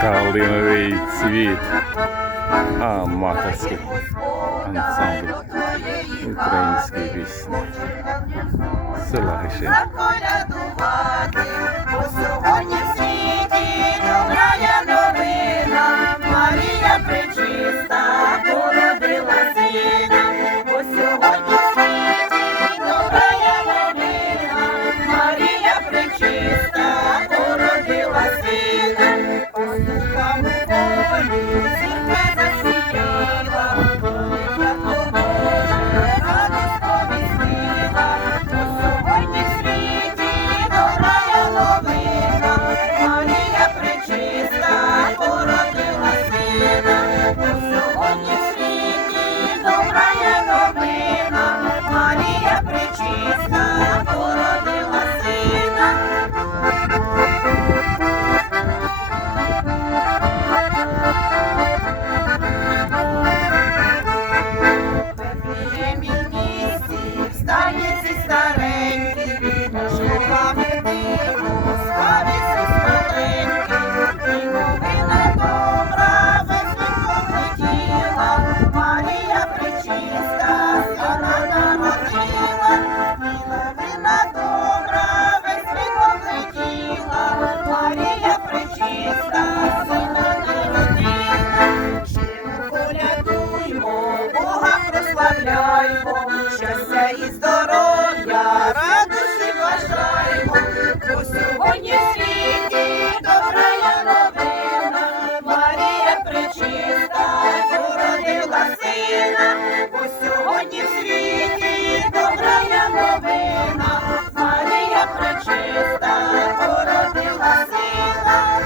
Калиновий цвіт. Аматорський ансамбль української пісні. Села Гишин. Пречиста породила сина. Вифлеємі місті, в прославляймо, щастя і здоров'я, радості бажаємо, бо сьогодні світі добрая новина, Марія пречиста породила сина, бо сьогодні світі добрая новина, Марія пречиста породила сина.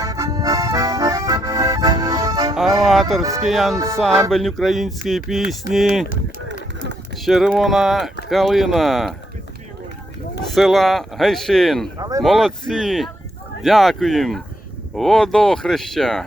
Аматорський ансамбль української пісні. Червона калина. Села Гайшин. Молодці. Дякуємо. Водохреща.